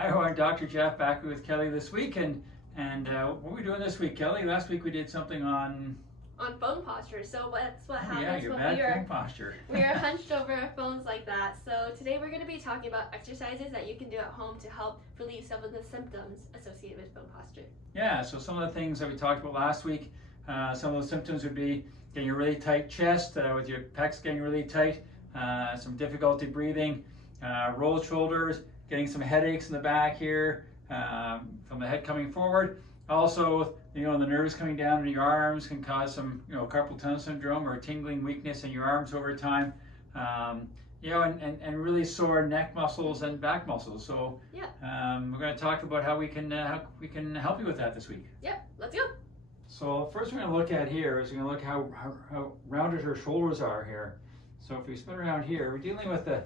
Hi, I'm Dr. Jeff back with Kelly this week, and what are we doing this week, Kelly? Last week we did something on phone posture. So that's what happens yeah, your when bad phone posture. we are hunched over our phones like that. So today we're going to be talking about exercises that you can do at home to help relieve some of the symptoms associated with phone posture. Yeah, so some of the things that we talked about last week, some of those symptoms would be getting a really tight chest with your pecs getting really tight, some difficulty breathing, rolled shoulders, getting some headaches in the back here from the head coming forward. Also, the nerves coming down in your arms can cause some, carpal tunnel syndrome or tingling weakness in your arms over time. And really sore neck muscles and back muscles. So yeah, we're going to talk about how we can help you with that this week. Yep, let's go. So first we're going to look at here is we're going to look how rounded her shoulders are here. So if we spin around here, we're dealing with the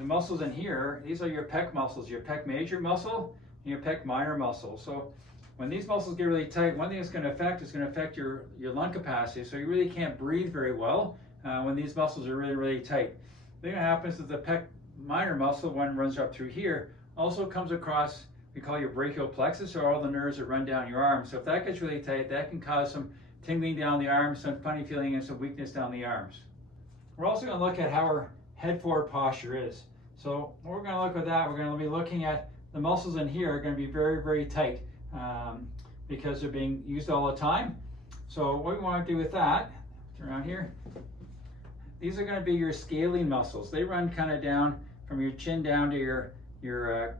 muscles in here. These are your pec muscles, your pec major muscle and your pec minor muscle. So when these muscles get really tight, one thing it's going to affect your lung capacity. So you really can't breathe very well when these muscles are really, really tight. The thing that happens is the pec minor muscle, one runs up through here, also comes across, we call your brachial plexus, or all the nerves that run down your arms. So if that gets really tight, that can cause some tingling down the arms, some funny feeling, and some weakness down the arms. We're also going to look at how our head forward posture is. So when we're going to look at that, we're going to be looking at the muscles in here are going to be very, very tight because they're being used all the time. So what we want to do with that, turn around here, these are going to be your scalene muscles. They run kind of down from your chin down to your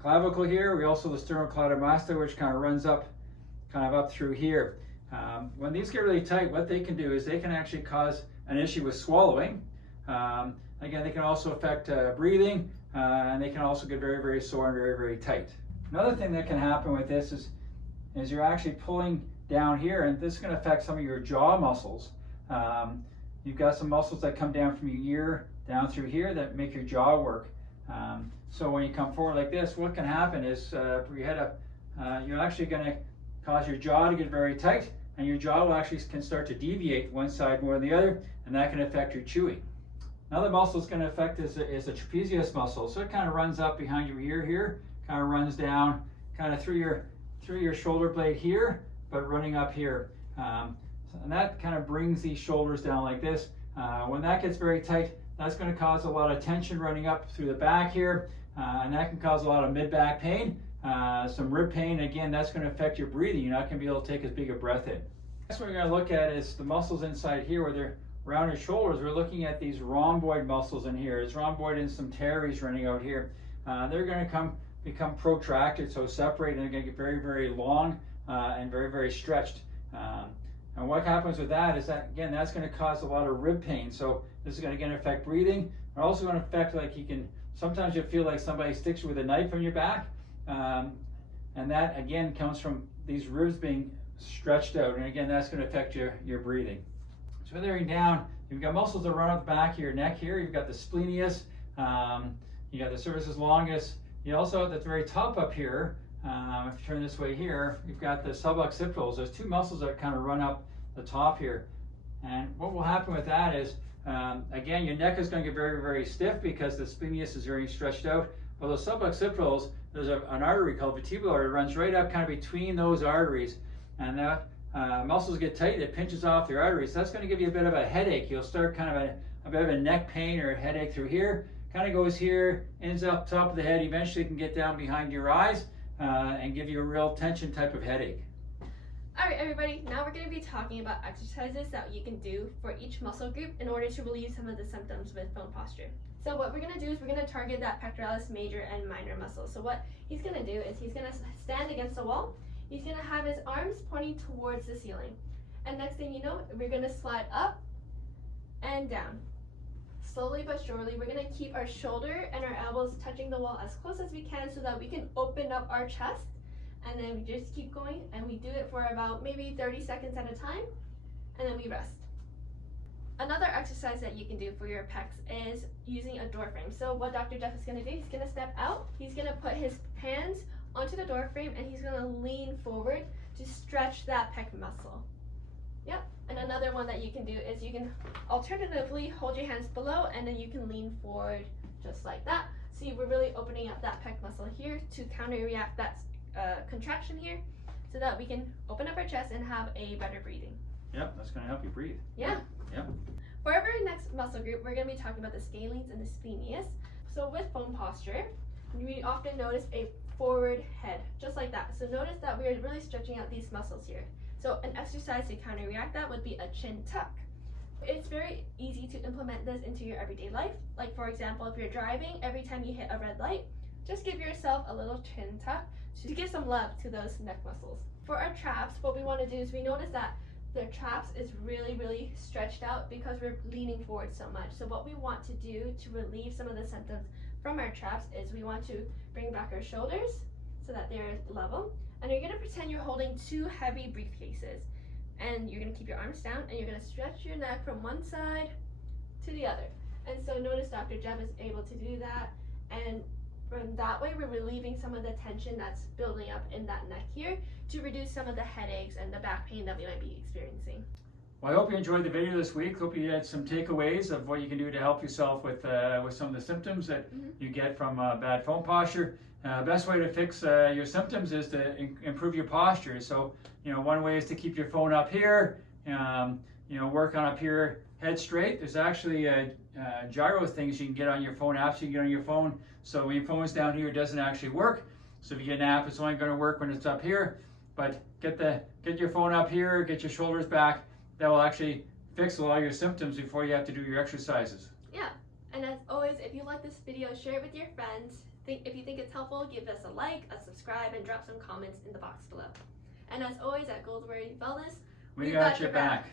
clavicle here. We also the sternocleidomastoid, which kind of runs up through here. When these get really tight, what they can do is they can actually cause an issue with swallowing. Again, they can also affect breathing, and they can also get very, very sore and very, very tight. Another thing that can happen with this is you're actually pulling down here, and this is going to affect some of your jaw muscles. You've got some muscles that come down from your ear down through here that make your jaw work. So when you come forward like this, what can happen is you're actually going to cause your jaw to get very tight, and your jaw will actually can start to deviate one side more than the other, and that can affect your chewing. Another muscle it's going to affect is the trapezius muscle. So it kind of runs up behind your ear here, kind of runs down, kind of through your shoulder blade here, but running up here. And that kind of brings these shoulders down like this. When that gets very tight, that's going to cause a lot of tension running up through the back here, and that can cause a lot of mid-back pain, some rib pain. Again, that's going to affect your breathing. You're not going to be able to take as big a breath in. Next one we're going to look at is the muscles inside here where they're around your shoulders. We're looking at these rhomboid muscles in here. There's rhomboid and some teres running out here. They're going to become protracted, so separated, and they're going to get very, very long and very, very stretched. And what happens with that is that, again, that's going to cause a lot of rib pain. So this is going to again affect breathing. It's also going to affect, like, sometimes you feel like somebody sticks you with a knife on your back. And that, again, comes from these ribs being stretched out. And again, that's going to affect your breathing. So weathering down, you've got muscles that run up the back of your neck here. You've got the splenius, you got the cervicus longus. You also at the very top up here, if you turn this way here, you've got the suboccipitals. There's two muscles that kind of run up the top here. And what will happen with that is, again, your neck is going to get very, very stiff because the splenius is very stretched out. Well, those suboccipitals, there's an artery called vestibular. It runs right up kind of between those arteries. And that muscles get tight, it pinches off the arteries. That's going to give you a bit of a headache. You'll start kind of a bit of a neck pain or a headache through here. Kind of goes here, ends up top of the head, eventually can get down behind your eyes and give you a real tension type of headache. All right, everybody, now we're going to be talking about exercises that you can do for each muscle group in order to relieve some of the symptoms with phone posture. So what we're going to do is we're going to target that pectoralis major and minor muscle. So what he's going to do is he's going to stand against the wall. He's going to have his arms pointing towards the ceiling. And next thing you know, we're going to slide up and down. Slowly but surely, we're going to keep our shoulder and our elbows touching the wall as close as we can so that we can open up our chest. And then we just keep going, and we do it for about maybe 30 seconds at a time, and then we rest. Another exercise that you can do for your pecs is using a door frame. So what Dr. Jeff is going to do, he's going to step out, he's going to put his hands onto the door frame, and he's going to lean forward to stretch that pec muscle. Yep. And another one that you can do is you can alternatively hold your hands below, and then you can lean forward just like that. See, we're really opening up that pec muscle here to counteract that contraction here, so that we can open up our chest and have a better breathing. Yep, that's going to help you breathe. Yeah. Yep. For our very next muscle group, we're going to be talking about the scalenes and the splenius. So with phone posture, we often notice a forward head, just like that. So notice that we are really stretching out these muscles here. So an exercise to counteract that would be a chin tuck. It's very easy to implement this into your everyday life. Like for example, if you're driving, every time you hit a red light, just give yourself a little chin tuck to give some love to those neck muscles. For our traps, what we want to do is we notice that the traps is really stretched out because we're leaning forward so much. So what we want to do to relieve some of the symptoms from our traps is we want to bring back our shoulders so that they're level. And you're going to pretend you're holding two heavy briefcases. And you're going to keep your arms down and you're going to stretch your neck from one side to the other. And so notice Dr. Jeb is able to do that. And from that way, we're relieving some of the tension that's building up in that neck here to reduce some of the headaches and the back pain that we might be experiencing. Well, I hope you enjoyed the video this week. Hope you had some takeaways of what you can do to help yourself with some of the symptoms that you get from bad phone posture. Best way to fix your symptoms is to improve your posture. So, one way is to keep your phone up here, work on up here, head straight. There's actually gyro things you can get on your phone, apps you can get on your phone. So when your phone's down here, it doesn't actually work. So if you get an app, it's only going to work when it's up here. But get your phone up here, get your shoulders back. That will actually fix a lot of your symptoms before you have to do your exercises. Yeah, and as always, if you like this video, share it with your friends. If you think it's helpful, give us a like, a subscribe, and drop some comments in the box below. And as always, at Goldsworthy Wellness, We got your back.